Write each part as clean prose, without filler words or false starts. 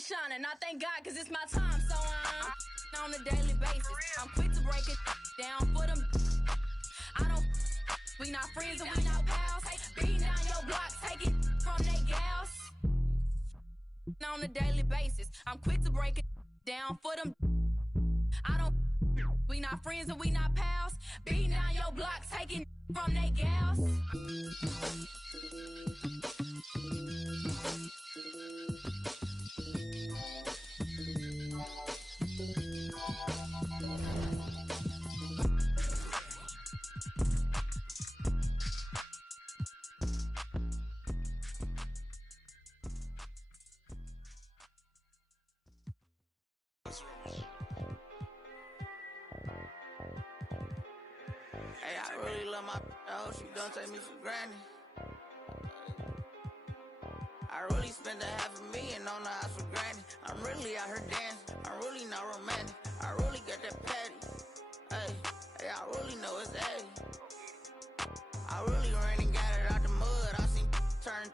shining. I thank God, cause it's my time, so I'm on a daily basis. I'm quick to break it down for them. I don't, we not friends and we not pals. Beating down your block, taking from they gals. On a daily basis, I'm quick to break it down for them. I don't, we not friends and we not pals. Beating down your block, taking from they gals. Hey, I really love my dog. She don't take me for granted. I really spent $500,000 on the house for granted. I'm really out here dancing. I'm really not romantic. I really got that patty. Hey, I really know it's A. I really ran and got it out the mud. I seen turn.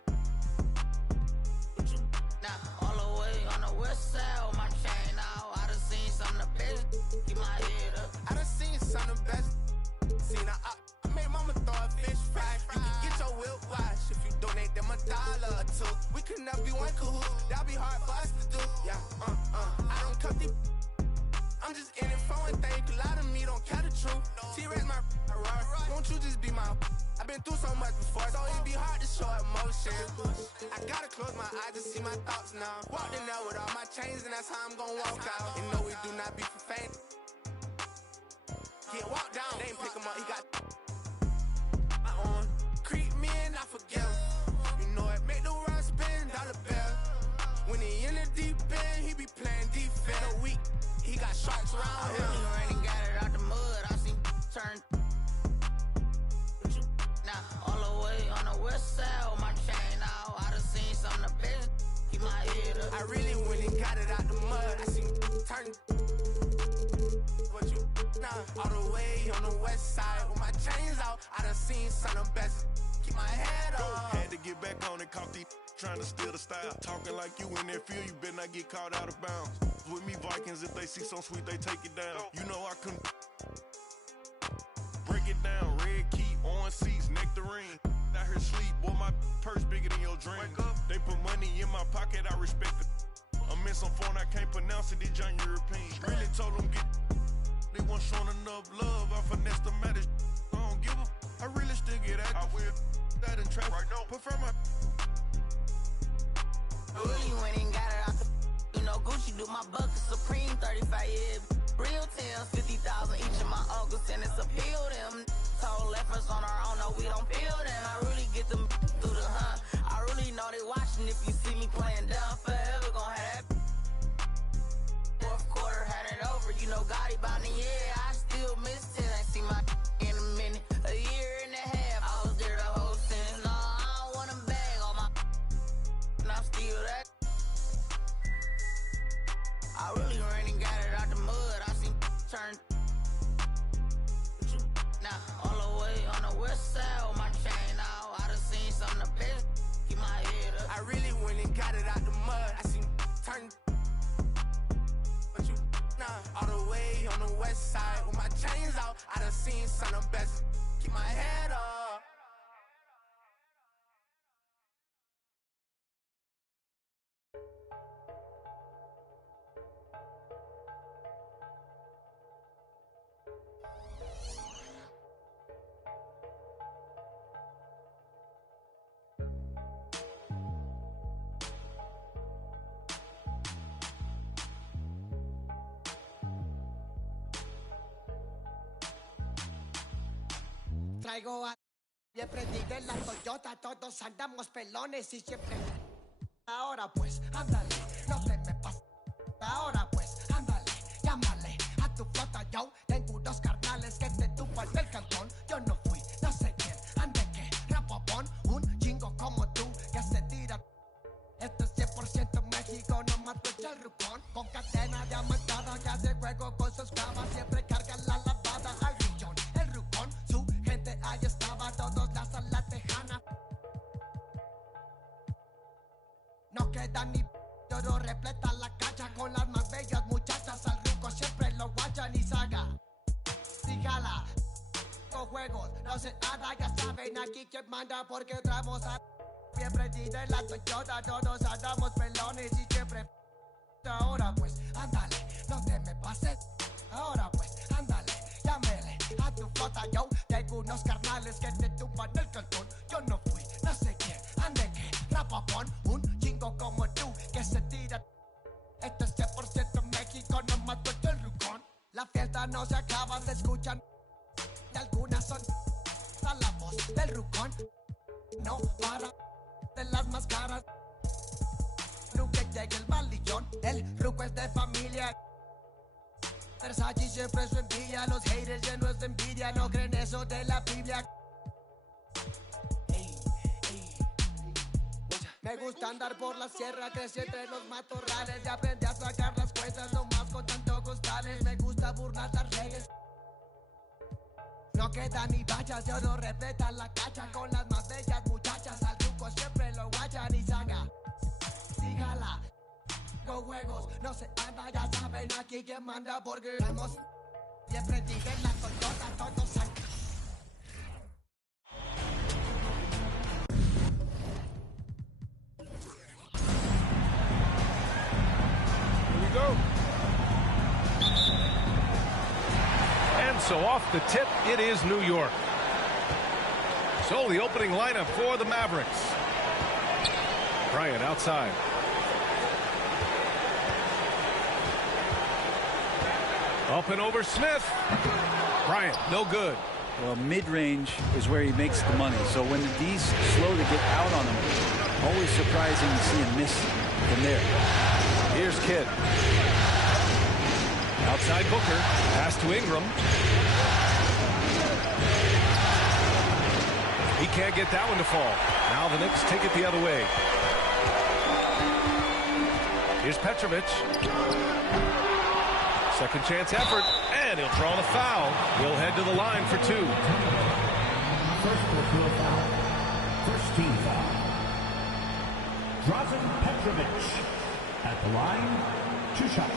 But you now all the way on the west side with my chain out. I done seen some of the best. Keep my head up. I done seen some of the best. Seen I made mama throw a fish fry. You can get your whip wash if you donate them $1 or $2. We could never be one cahoot. That'll be hard for us to do. Yeah, I don't cut the. I'm just in it for one thing. A lot of me don't care the truth. T-Rex my roar. Won't you just be my? I've been through so much before, so it be hard to show emotion. I gotta close my eyes to see my thoughts now. Walked in there with all my chains, and that's how I'm gonna walk out. And no, we do not be for faint. Get walked down, they ain't pick him up. He got my own. Creep me and I forgive him. You know it make the world spin, dollar bill. When he in the deep end, he be playing defense. A week, he got sharks around him. I really ran and got it out the mud. I seen turn. Now all the way on the west side with my chain out. I done seen some of the best. Keep my head up. I really went and got it out the mud. I seen turn. What you now? All the way on the west side with my chains out. I done seen some of the best. Keep my head up. Had to get back on it, caught these trying to steal the style. Talking like you in their field, you better not get caught out of bounds. With me Vikings, if they see some sweet, they take it down. You know I couldn't break it down. Red key, orange seats, nectarine. Out here sleep, boy, my purse bigger than your dream. They put money in my pocket, I respect it. I'm in some phone, I can't pronounce it, it's John European. Really told them get. They weren't showing enough love, I finessed the matters. I don't give a. I really still get active. I will that in traffic. Right now. Prefer my. Really went and got it out the. You know Gucci do my bucket Supreme 35 years. Real Tim's 50,000 each of my uncles and it's appeal them. Told efforts on our own, no we don't feel them. I really get them through the hunt. I really know they watching if you see me playing dumb. Forever gon' have that. Fourth quarter had it over, you know Gotti bout the year. I still miss it, I see my in a minute. A year and a half, I was there the whole sentence. No, I don't want them bag on my. And I'm still that. I really ran and got it out the mud. I seen turn. Now all the way on the west side with my chain out. I done seen some of the best. Keep my head up. I really went and got it out the mud. I seen turn. But you nah. All the way on the west side with my chains out. I done seen some of the best. Keep my head up. Traigo a... Le prendí de la Toyota, todos andamos pelones y siempre... Ahora pues, ándale, no te me pases. Ahora pues, ándale, llámale a tu flota, yo tengo unos carnales que te tupan del cantón. Yo no fui, no sé quién, ande que, rapopón, un chingo como tú que se tira. Esto es 100% México, no mato el rucón. Con cadena diamantada, ya de juego con sus clavas, siempre cargan la lavada al billón. El rucón, su gente ahí estaba, todos las alas tejanas. No queda ni Oro repleta la cancha con las más bellas muchachas. Al ruco siempre lo guachan y saga. Dígala. Con juegos, no se nada, ya saben aquí quién manda porque entramos a bien prendida en la Toyota. Todos andamos pelones y siempre. Ahora pues, ándale, no te me pases. Ahora pues, ándale, llámele a tu flota. Yo tengo unos carnales que te tumban el cantón. Yo no fui, no sé quién, ande que rapapón. Un chingo como tú que se tira. Esto es 100% México, no mato el rucón. La fiesta no se acaba, se escuchan. Y algunas son a la voz del rucón. No para de las máscaras. Nunca llega el malillón. El ruco es de familia. Versace siempre su envidia. Los haters llenos de envidia. No creen eso de la Biblia. Me gusta andar por la sierra, crecí entre los matorrales y aprendí a sacar las cuentas nomás con tanto costales. Me gusta burlar las redes. No queda ni vallas, yo no repleta la cacha con las más bellas muchachas. Al truco siempre lo guachan y saca. Dígala, con juegos, no se anda, ya saben aquí quién manda porque estamos siempre diguen la Toyota, todos sacan. And so off the tip, it is New York. So the opening lineup for the Mavericks. Bryant outside. Up and over Smith. Bryant, no good. Well, mid-range is where he makes the money. So when the D's slow to get out on him, always surprising to see him miss from there. Here's Kidd. Outside Booker. Pass to Ingram. He can't get that one to fall. Now the Knicks take it the other way. Here's Petrovic. Second chance effort. And he'll draw the foul. He'll head to the line for two. First personal foul. First team foul. Drazen Petrovic. At the line, 2 shots.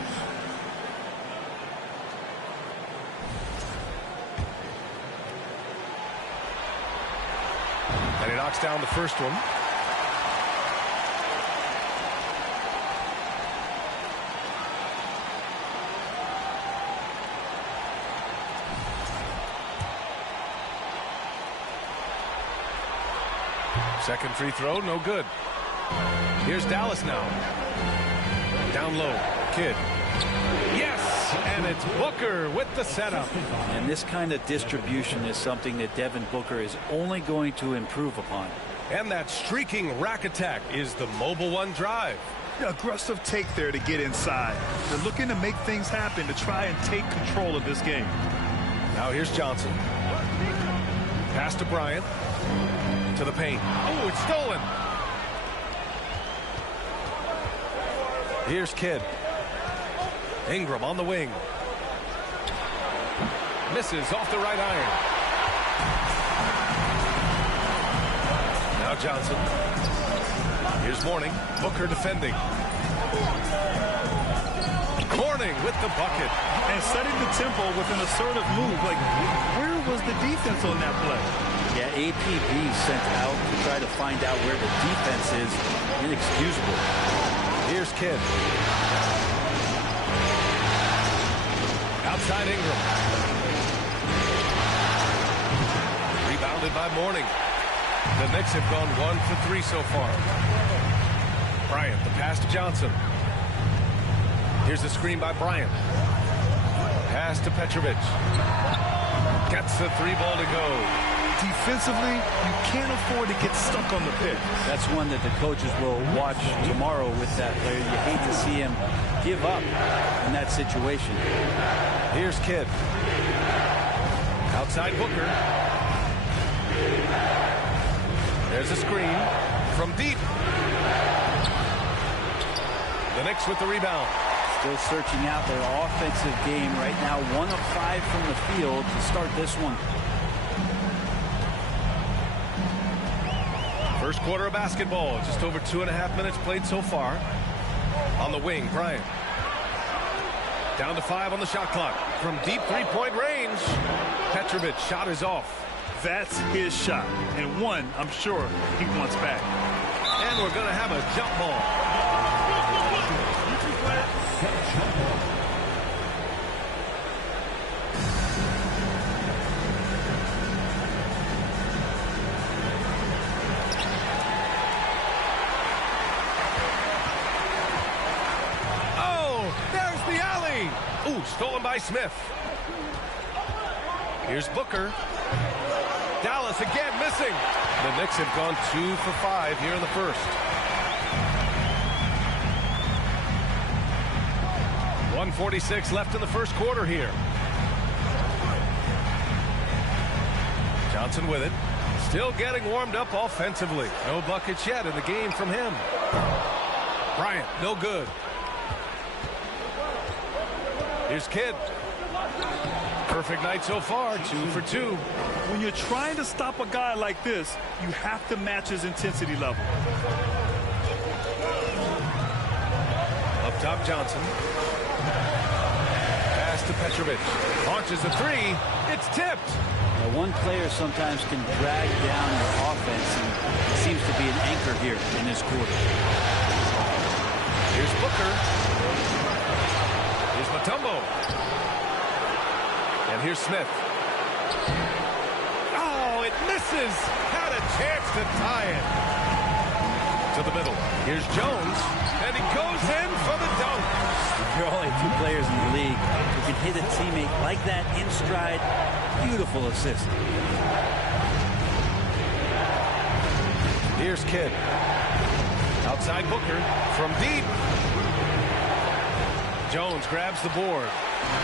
And he knocks down the first one. Second free throw, no good. Here's Dallas now. Down low, Kidd. Yes, and it's Booker with the setup. And this kind of distribution is something that Devin Booker is only going to improve upon. And that streaking rack attack is the Mobile One drive. Aggressive take there to get inside. They're looking to make things happen to try and take control of this game. Now here's Johnson. Pass to Bryant. To the paint. Oh, it's stolen. Here's Kidd. Ingram on the wing. Misses off the right iron. Now Johnson. Here's Mourning. Booker defending. Mourning with the bucket. And setting the tempo with an assertive move. Like, where was the defense on that play? Yeah, APB sent out to try to find out where the defense is. Inexcusable. Here's Kidd. Outside Ingram. Rebounded by Mourning. The Knicks have gone 1 for 3 so far. Bryant, the pass to Johnson. Here's the screen by Bryant. Pass to Petrovic. Gets the 3-ball to go. Defensively, you can't afford to get stuck on the pick. That's one that the coaches will watch tomorrow with that player. You hate to see him give up in that situation. Here's Kidd. Outside Booker. There's a screen from deep. The Knicks with the rebound. Still searching out their offensive game right now. 1 of 5 from the field to start this one. First quarter of basketball. Just over 2.5 minutes played so far. On the wing, Bryant. Down to 5 on the shot clock. From deep three-point range, Petrovic shot is off. That's his shot, and one I'm sure he wants back. And we're going to have a jump ball. Ooh, stolen by Smith. Here's Booker. Dallas again missing. The Knicks have gone 2 for 5 here in the first. 1:46 left in the first quarter here. Johnson with it. Still getting warmed up offensively. No buckets yet in the game from him. Bryant, no good. Here's Kidd. Perfect night so far, 2 for 2. When you're trying to stop a guy like this, you have to match his intensity level. Up top, Johnson. Pass to Petrovic. Launches a three. It's tipped. Now, one player sometimes can drag down your offense, and it seems to be an anchor here in this quarter. Here's Booker. Here's Mutombo. And here's Smith. Oh, it misses. Had a chance to tie it. To the middle. Here's Jones. And he goes in for the dunk. There are only 2 players in the league who can hit a teammate like that in stride. Beautiful assist. Here's Kidd. Outside Booker. From deep. Jones grabs the board.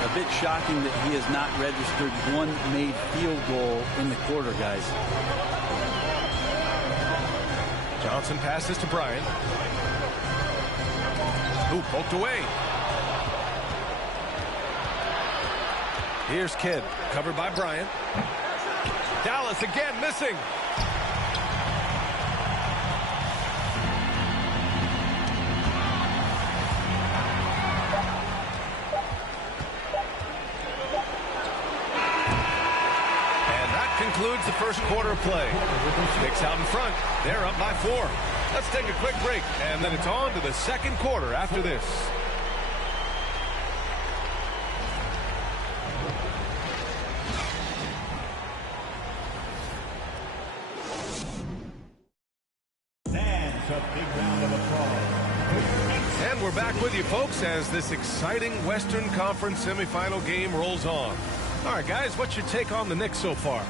A bit shocking that he has not registered one made field goal in the quarter, guys. Johnson passes to Bryant. Ooh, poked away. Here's Kidd, covered by Bryant. Dallas again missing. Concludes the first quarter of play. Knicks out in front. They're up by 4. Let's take a quick break, and then it's on to the second quarter after this. That's a big round of applause. And we're back with you, folks, as this exciting Western Conference semifinal game rolls on. All right, guys, what's your take on the Knicks so far?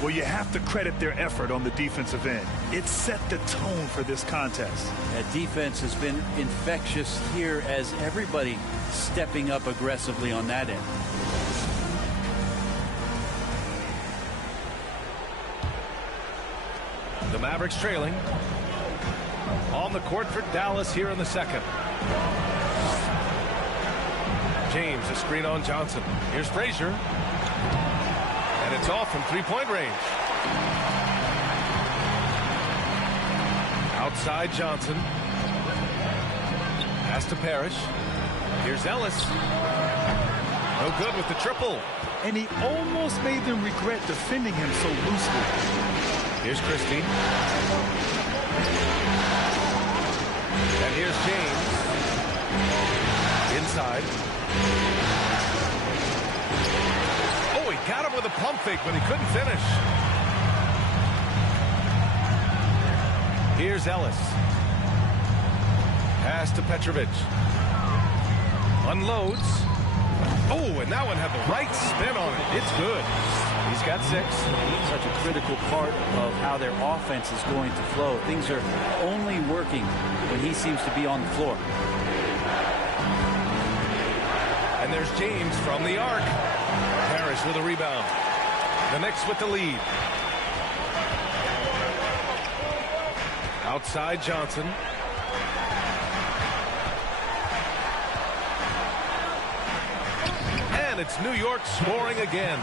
Well, you have to credit their effort on the defensive end. It set the tone for this contest. That defense has been infectious here as everybody stepping up aggressively on that end. The Mavericks trailing. On the court for Dallas here in the second. James, a screen on Johnson. Here's Frazier. And it's off from three-point range. Outside Johnson. Pass to Parrish. Here's Ellis. No good with the triple. And he almost made them regret defending him so loosely. Here's Christie. And here's James. Inside. Oh, he got him with a pump fake, but he couldn't finish. Here's Ellis. Pass to Petrovic. Unloads. Oh, and that one had the right spin on it. It's good. He's got 6. Such a critical part of how their offense is going to flow. Things are only working when he seems to be on the floor. And there's James from the arc. Parrish with a rebound. The Knicks with the lead. Outside Johnson. And it's New York scoring again.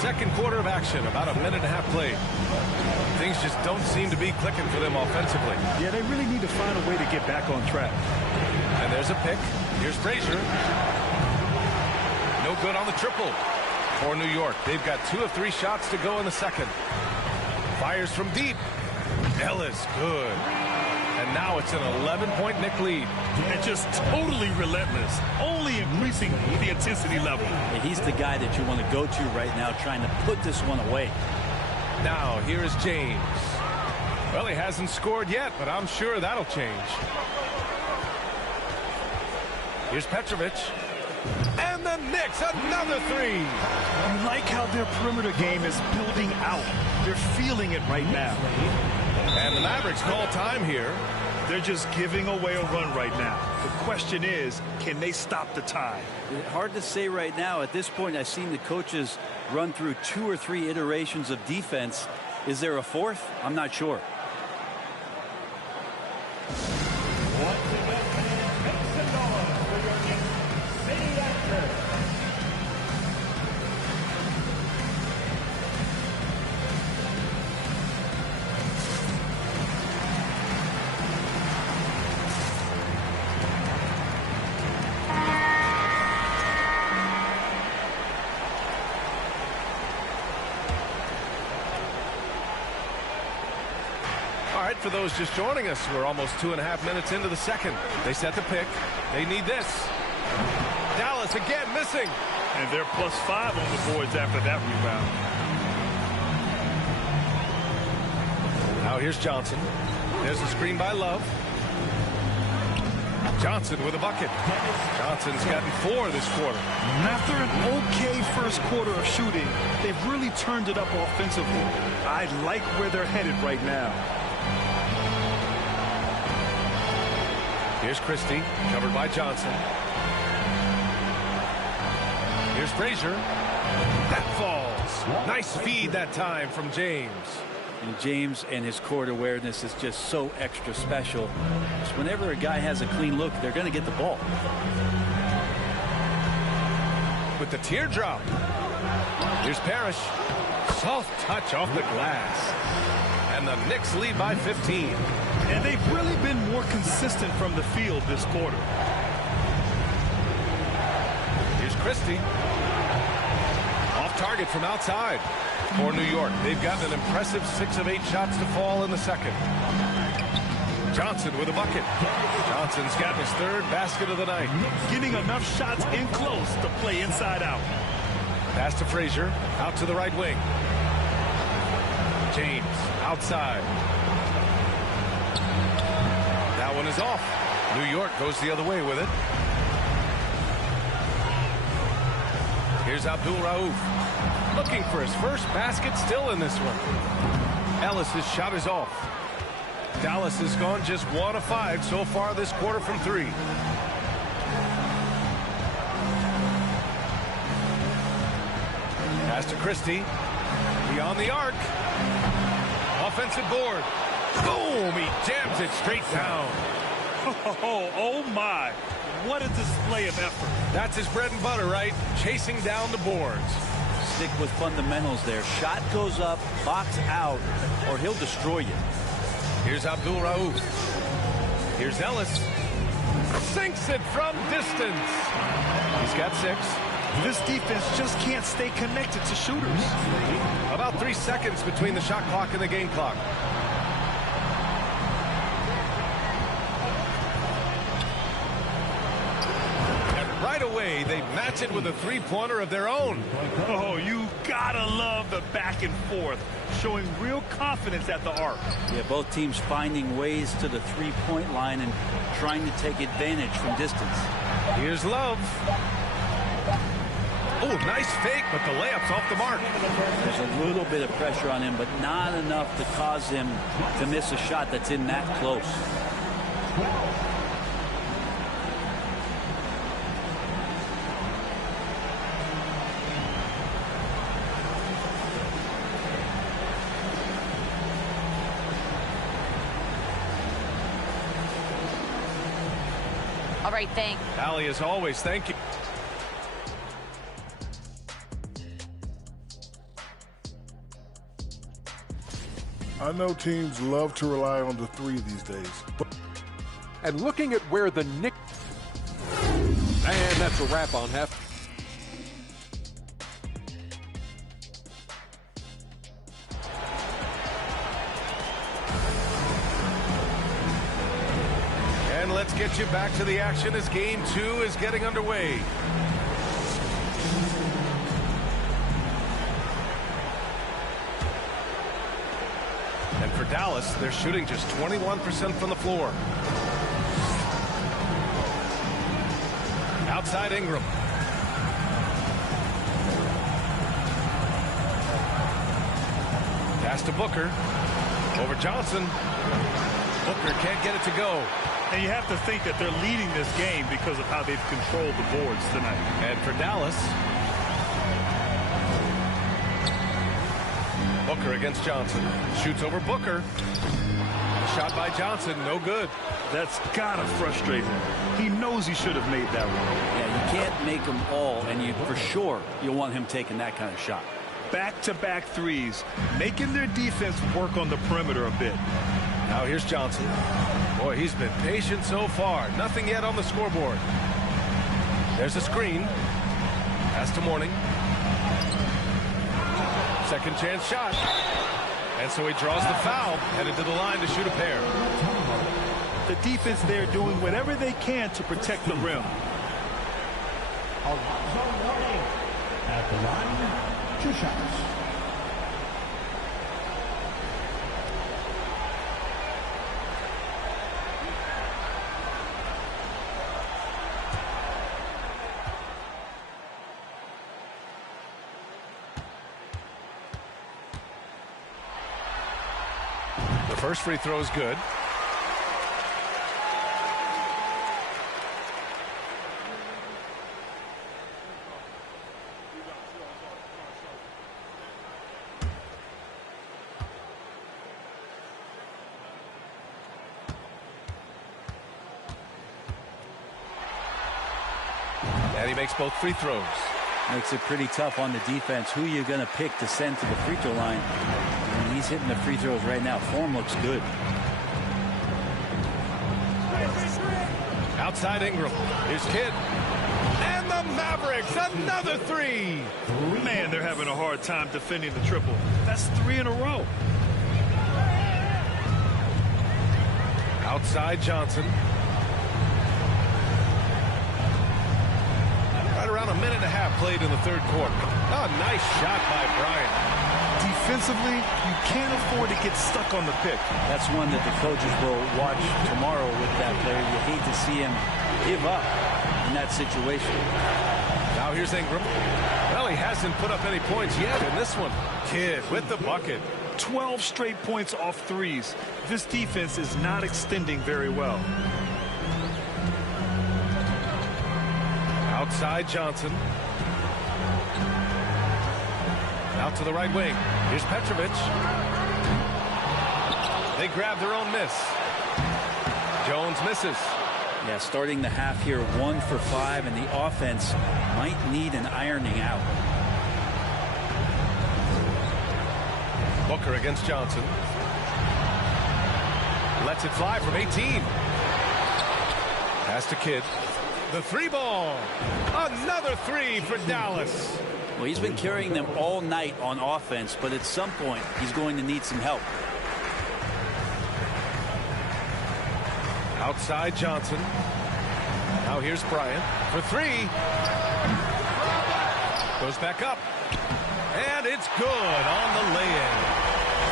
Second quarter of action, about a minute and a half played. Things just don't seem to be clicking for them offensively. Yeah, they really need to find a way to get back on track. And there's a pick. Here's Frazier. No good on the triple for New York. They've got 2 of 3 shots to go in the second. Fires from deep. Ellis, good. And now it's an 11-point Knick lead. And just totally relentless, only increasing the intensity level. Yeah, he's the guy that you want to go to right now, trying to put this one away. Now, here is James. Well, he hasn't scored yet, but I'm sure that'll change. Here's Petrovic. And the Knicks, another 3. I like how their perimeter game is building out. They're feeling it right now. And the Mavericks call time here. They're just giving away a run right now. The question is, can they stop the tide? Hard to say right now. At this point, I've seen the coaches run through 2 or 3 iterations of defense. Is there a 4th? I'm not sure. For those just joining us, we're almost 2.5 minutes into the second. They set the pick. They need this. Dallas again missing. And they're +5 on the boards after that rebound. Now here's Johnson. There's a screen by Love. Johnson with a bucket. Johnson's gotten 4 this quarter. After an okay first quarter of shooting, they've really turned it up offensively. I like where they're headed right now. Here's Christie, covered by Johnson. Here's Frazier. That falls. Nice feed that time from James. And James and his court awareness is just so extra special. So whenever a guy has a clean look, they're going to get the ball. With the teardrop. Here's Parrish. Soft touch off the glass. And the Knicks lead by 15. And they've really been more consistent from the field this quarter. Here's Christie. Off target from outside for New York. They've gotten an impressive 6 of 8 shots to fall in the second. Johnson with a bucket. Johnson's gotten his 3rd basket of the night. Getting enough shots in close to play inside out. Pass to Frazier. Out to the right wing. James outside. That one is off. New York goes the other way with it. Here's Abdul Rauf. Looking for his first basket, still in this one. Ellis's shot is off. Dallas has gone just 1 of 5 so far this quarter from 3. Pass to Christie. Beyond the arc. Offensive board. Boom! He jams it straight down. Oh my. What a display of effort. That's his bread and butter, right? Chasing down the boards. Stick with fundamentals there. Shot goes up, box out, or he'll destroy you. Here's Abdul Rauf. Here's Ellis. Sinks it from distance. He's got 6. This defense just can't stay connected to shooters. About 3 seconds between the shot clock and the game clock. And right away, they match it with a 3-pointer of their own. Oh, you gotta love the back and forth, showing real confidence at the arc. Yeah, both teams finding ways to the 3-point line and trying to take advantage from distance. Here's Love. Oh, nice fake, but the layup's off the mark. There's a little bit of pressure on him, but not enough to cause him to miss a shot that's in that close. All right, thanks. Allie, as always, thank you. I know teams love to rely on the three these days. And looking at where the Knicks... And that's a wrap on half. And let's get you back to the action as Game 2 is getting underway. And for Dallas, they're shooting just 21% from the floor. Outside Ingram. Pass to Booker. Over Johnson. Booker can't get it to go. And you have to think that they're leading this game because of how they've controlled the boards tonight. And for Dallas, Booker against Johnson. Shoots over Booker. Shot by Johnson, no good. That's gotta frustrate him. He knows he should have made that one. Yeah, you can't make them all, and you for sure you want him taking that kind of shot. Back-to-back threes, making their defense work on the perimeter a bit. Now here's Johnson. Boy, he's been patient so far. Nothing yet on the scoreboard. There's a screen. Pass to Mourning. Second chance shot. And so he draws the foul, headed to the line to shoot a pair. The defense there doing whatever they can to protect the rim. Alonzo Mourning at the line, 2 shots. The first free throw is good. And he makes both free throws. Makes it pretty tough on the defense. Who you're going to pick to send to the free throw line. And he's hitting the free throws right now. Form looks good. Outside Ingram. Here's Kidd. And the Mavericks, another three. Man, they're having a hard time defending the triple. That's 3 in a row. Outside Johnson. Right around a minute and a half played in the third quarter. Oh, nice shot by Bryant. Defensively, you can't afford to get stuck on the pick. That's one that the coaches will watch tomorrow with that player. You hate to see him give up in that situation. Now here's Ingram. Well, he hasn't put up any points yet in this one. Kidd with the bucket. 12 straight points off threes. This defense is not extending very well. Outside Johnson. Out to the right wing. Here's Petrovic. They grab their own miss. Jones misses. Yeah, starting the half here 1 for 5, and the offense might need an ironing out. Booker against Johnson. Lets it fly from 18. Pass to Kidd. The three ball. Another three for Dallas. Well, he's been carrying them all night on offense, but at some point he's going to need some help. Outside Johnson. Now here's Bryant for three. Goes back up. And it's good on the lay-in.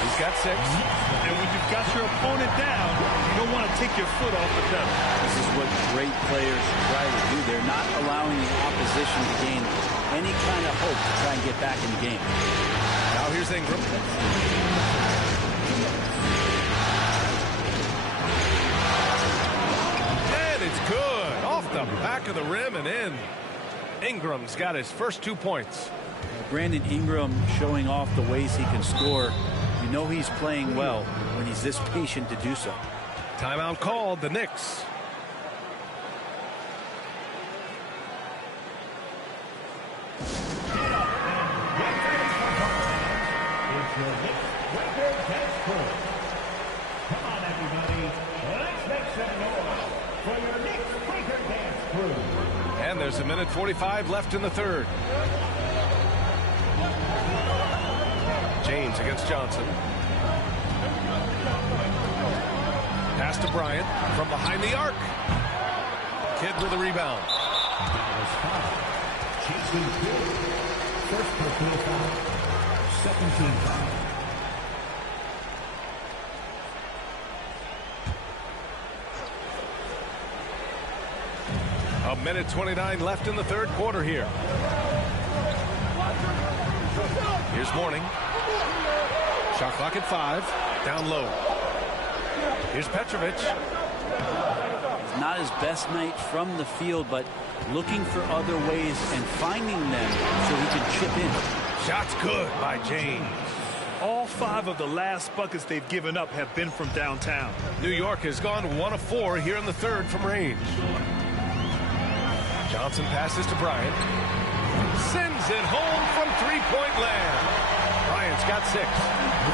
He's got 6. And when you've got your opponent down, you don't want to take your foot off the pedal. This is what great players try to do. They're not allowing the opposition to gain any kind of hope to try and get back in the game. Now here's Ingram. And it's good. Off the back of the rim and in. Ingram's got his first 2 points. Brandon Ingram showing off the ways he can score. You know he's playing well when he's this patient to do so. Timeout called, the Knicks. your Knicks Breaker Dance Crew. Come on, everybody. Let's make some noise for your Knicks Breaker Dance Crew. And there's a minute 45 left in the third. James against Johnson. Pass to Bryant from behind the arc. Kidd with a rebound. Chasing Kidd. First personal foul. Second team foul. A minute 29 left in the third quarter here. Here's Mourning. Shot clock at 5. Down low. Here's Petrovic. It's not his best night from the field, but looking for other ways and finding them so he can chip in. Shot's good by James. All 5 of the last buckets they've given up have been from downtown. New York has gone 1 of 4 here in the third from range. Johnson passes to Bryant. Sends it home from three-point land. Bryant's got 6.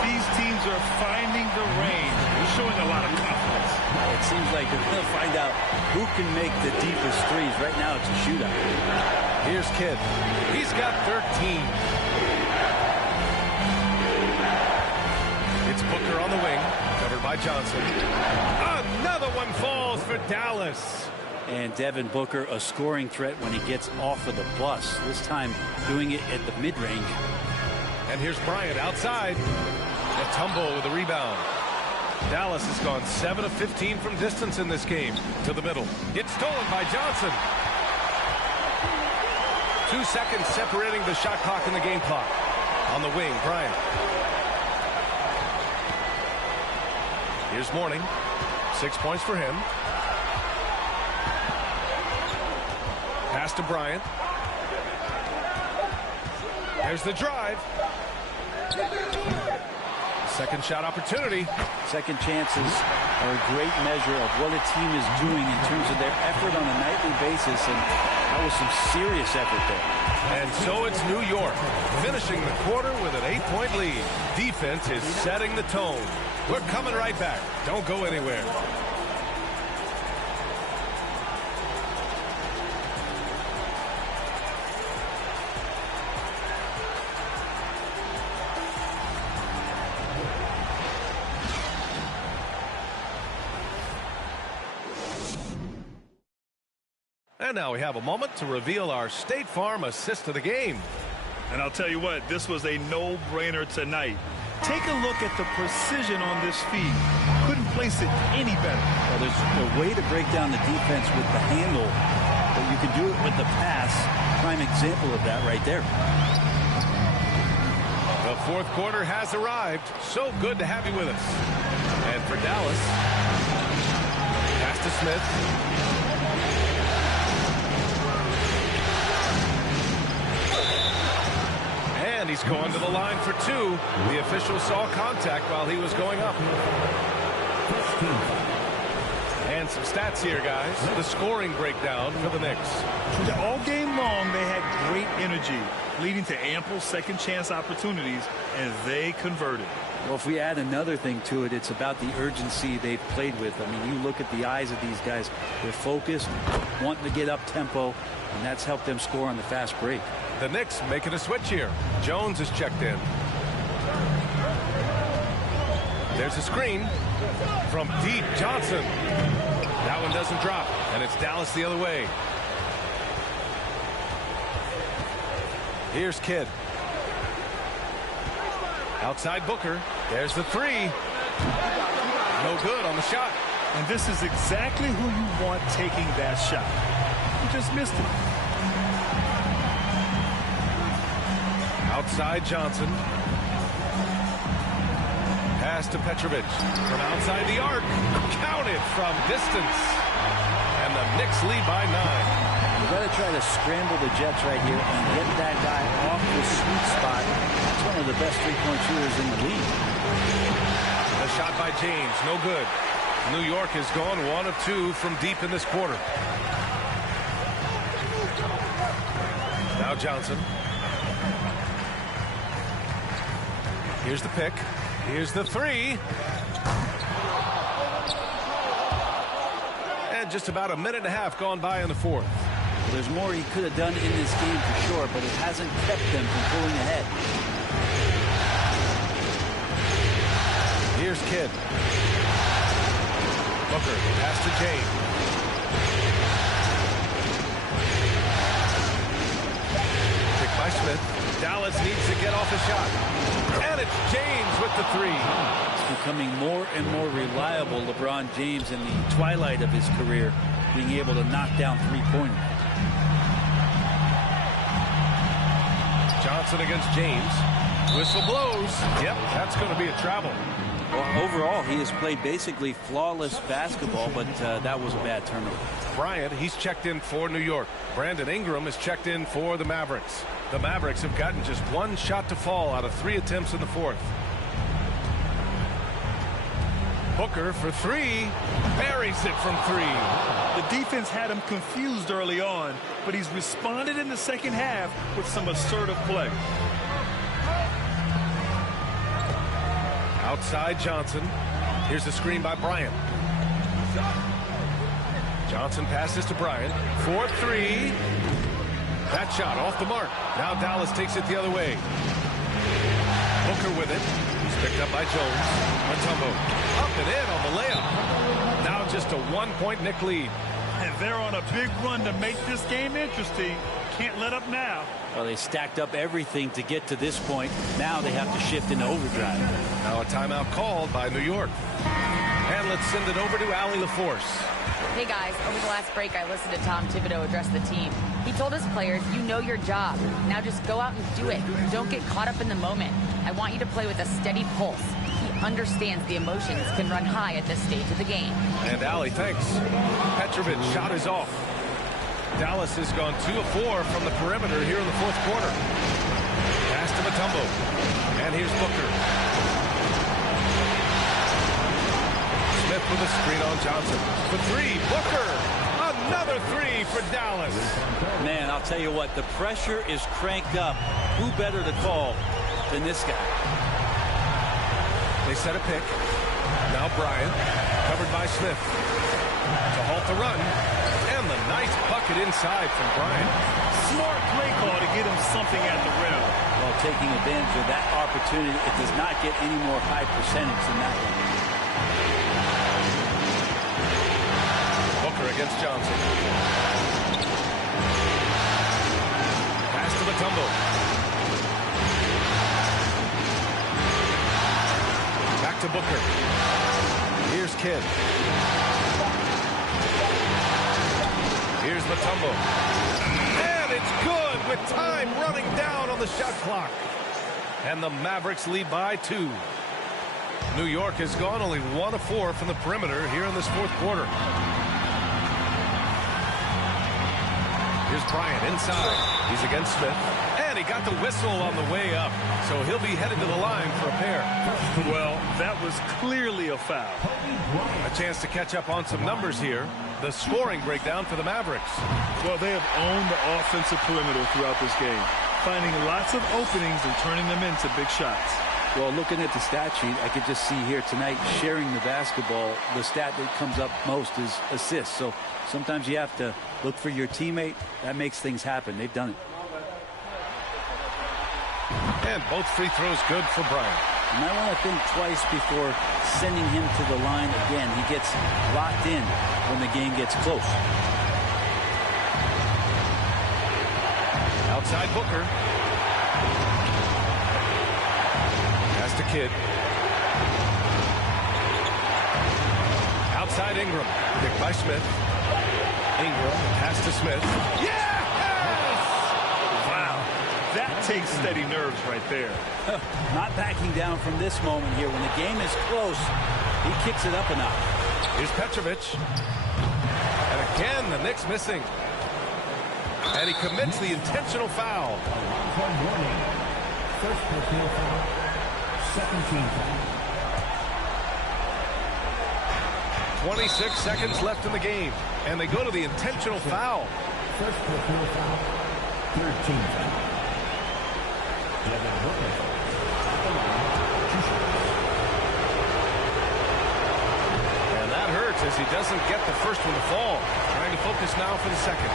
These teams are finding the range. They're showing a lot of confidence. It seems like they're going to find out who can make the deepest threes. Right now, it's a shootout. Here's Kidd. He's got 13. It's Booker on the wing, covered by Johnson. Another one falls for Dallas. And Devin Booker, a scoring threat when he gets off of the bus. This time doing it at the mid-range. And here's Bryant outside. Mutombo with a rebound. Dallas has gone 7 of 15 from distance in this game. To the middle. It's stolen by Johnson. 2 seconds separating the shot clock and the game clock. On the wing, Bryant. Here's Mourning. 6 points for him. Pass to Bryant. There's the drive. Second shot opportunity. Second chances are a great measure of what a team is doing in terms of their effort on a nightly basis, and that was some serious effort there. And so it's New York, finishing the quarter with an 8-point lead. Defense is setting the tone. We're coming right back. Don't go anywhere. And now we have a moment to reveal our State Farm assist of the game. And I'll tell you what, this was a no-brainer tonight. Take a look at the precision on this feed. Couldn't place it any better. Well, there's a way to break down the defense with the handle, but you can do it with the pass. Prime example of that right there. The fourth quarter has arrived. So good to have you with us. And for Dallas, pass to Smith. And he's going to the line for 2. The official saw contact while he was going up. And some stats here, guys. The scoring breakdown for the Knicks. All game long, they had great energy, leading to ample second chance opportunities, and they converted. Well, if we add another thing to it, it's about the urgency they've played with. I mean, you look at the eyes of these guys. They're focused, wanting to get up tempo, and that's helped them score on the fast break. The Knicks making a switch here. Jones is checked in. There's a screen from deep. Johnson. That one doesn't drop, and it's Dallas the other way. Here's Kidd. Outside Booker. There's the 3. No good on the shot. And this is exactly who you want taking that shot. You just missed it. Outside Johnson. Pass to Petrovic. From outside the arc. Counted from distance. And the Knicks lead by 9. You got to try to scramble the Jets right here and get that guy off the sweet spot. That's one of the best three-point shooters in the league. The shot by James. No good. New York has gone 1 of 2 from deep in this quarter. Now Johnson. Here's the pick. Here's the three. And just about a minute and a half gone by in the fourth. Well, there's more he could have done in this game for sure, but it hasn't kept them from pulling ahead. Here's Kidd. Booker, pass to James. Pick by Smith. Dallas needs to get off a shot. And it's James with the three. It's becoming more and more reliable, LeBron James, in the twilight of his career, being able to knock down three-pointers. Johnson against James. Whistle blows. Yep, that's going to be a travel. Well, overall, he has played basically flawless basketball, but that was a bad turnover. Bryant, he's checked in for New York. Brandon Ingram is checked in for the Mavericks. The Mavericks have gotten just one shot to fall out of 3 attempts in the fourth. Booker for three. Buries it from three. The defense had him confused early on, but he's responded in the second half with some assertive play. Outside Johnson. Here's the screen by Bryant. Johnson passes to Bryant. 4-3. That shot off the mark. Now Dallas takes it the other way. Booker with it. He's picked up by Jones. Mutombo up and in on the layup. Now just a 1-point Knick lead. And they're on a big run to make this game interesting. Can't let up now. Well, they stacked up everything to get to this point. Now they have to shift into overdrive. Now a timeout called by New York. And let's send it over to Allie LaForce. Hey guys, over the last break I listened to Tom Thibodeau address the team. He told his players, you know your job. Now just go out and do it. Don't get caught up in the moment. I want you to play with a steady pulse. He understands the emotions can run high at this stage of the game. And Allie, thanks. Petrovic shot is off. Dallas has gone 2 of 4 from the perimeter here in the fourth quarter. Pass to Mutombo. And here's Booker. Smith with a screen on Johnson. For three, Booker. Another three for Dallas. Man, I'll tell you what, the pressure is cranked up. Who better to call than this guy? They set a pick. Now Bryant, covered by Smith. To halt the run. And the nice bucket inside from Bryant. Smart play call to get him something at the rim. Well, taking advantage of that opportunity, it does not get any more high percentage than that one. Booker against Johnson. Pass to Mutombo. Back to Booker. Here's Kidd. Here's Mutombo. And it's good with time running down on the shot clock. And the Mavericks lead by 2. New York has gone only 1 of 4 from the perimeter here in this fourth quarter. Here's Bryant inside. He's against Smith. And he got the whistle on the way up. So he'll be headed to the line for a pair. Well, that was clearly a foul. A chance to catch up on some numbers here. The scoring breakdown for the Mavericks. Well, they have owned the offensive perimeter throughout this game, finding lots of openings and turning them into big shots. Well, looking at the stat sheet, I could just see here tonight sharing the basketball. The stat that comes up most is assists. So sometimes you have to look for your teammate. That makes things happen. They've done it. And both free throws good for Bryant. You might want to think twice before sending him to the line again. He gets locked in when the game gets close. Outside Booker. Pass to Kidd. Outside Ingram. Picked by Smith. Ingram. Pass to Smith. Yes! Wow. That takes steady nerves right there. Not backing down from this moment here. When the game is close, he kicks it up a notch. Here's Petrovic. And again, the Knicks missing. And he commits the intentional foul. First personal foul. Second team foul. 26 seconds left in the game. And they go to the intentional foul. First personal foul. Third team foul. Devin Booker. Says he doesn't get the first one to fall. Trying to focus now for the second.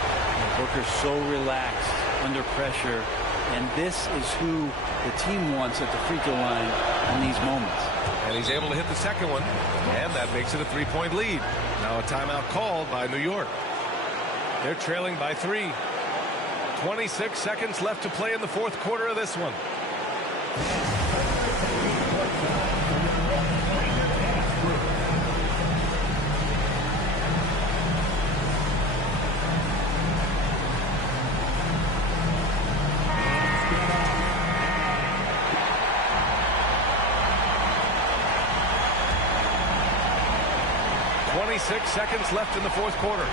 Booker's so relaxed under pressure, and this is who the team wants at the free throw line in these moments. And he's able to hit the second one, and that makes it a 3-point lead. Now a timeout called by New York. They're trailing by 3. 26 seconds left to play in the fourth quarter of this one. Six seconds left in the fourth quarter.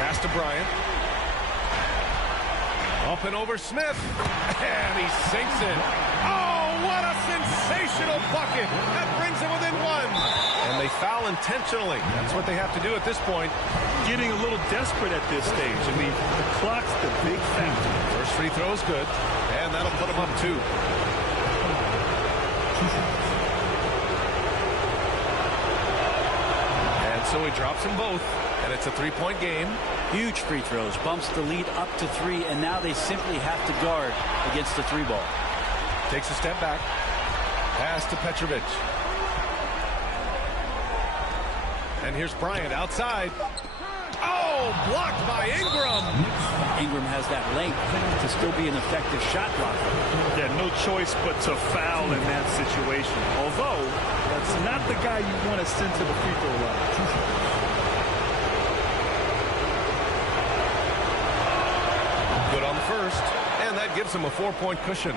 Pass to Bryant. Up and over Smith. And he sinks it. Oh, what a sensational bucket. That brings it within 1. And they foul intentionally. That's what they have to do at this point. Getting a little desperate at this stage. I mean, the clock's the big factor. First free throw is good. And that'll put him up 2. So he drops them both, and it's a 3-point game. Huge free throws, bumps the lead up to 3, and now they simply have to guard against the 3 ball. Takes a step back. Pass to Petrovic. And here's Bryant outside. Oh, blocked by Ingram. Ingram has that length to still be an effective shot blocker. Yeah, no choice but to foul in that situation. Although, that's not the guy you want to send to the free throw line. Good on the first, and that gives him a 4-point cushion.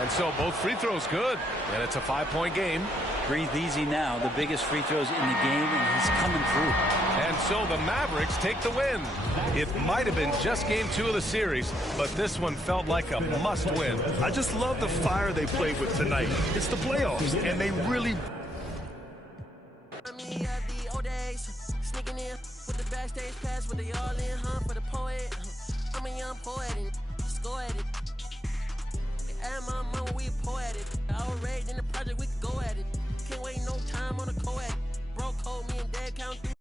And so both free throws good, and it's a 5-point game. Breathe easy now. The biggest free throws in the game, and he's coming through. And so the Mavericks take the win. It might have been just game 2 of the series, but this one felt like a must-win. I just love the fire they played with tonight. It's the playoffs, and they really... Sneaking in with the backstage pass with the all-in hunt for the poet. I'm a young poet and score at it. Add my mama, we poetic. Outraged in the project, we could go at it. Can't wait no time on the co-ed. Bro code me and dad count through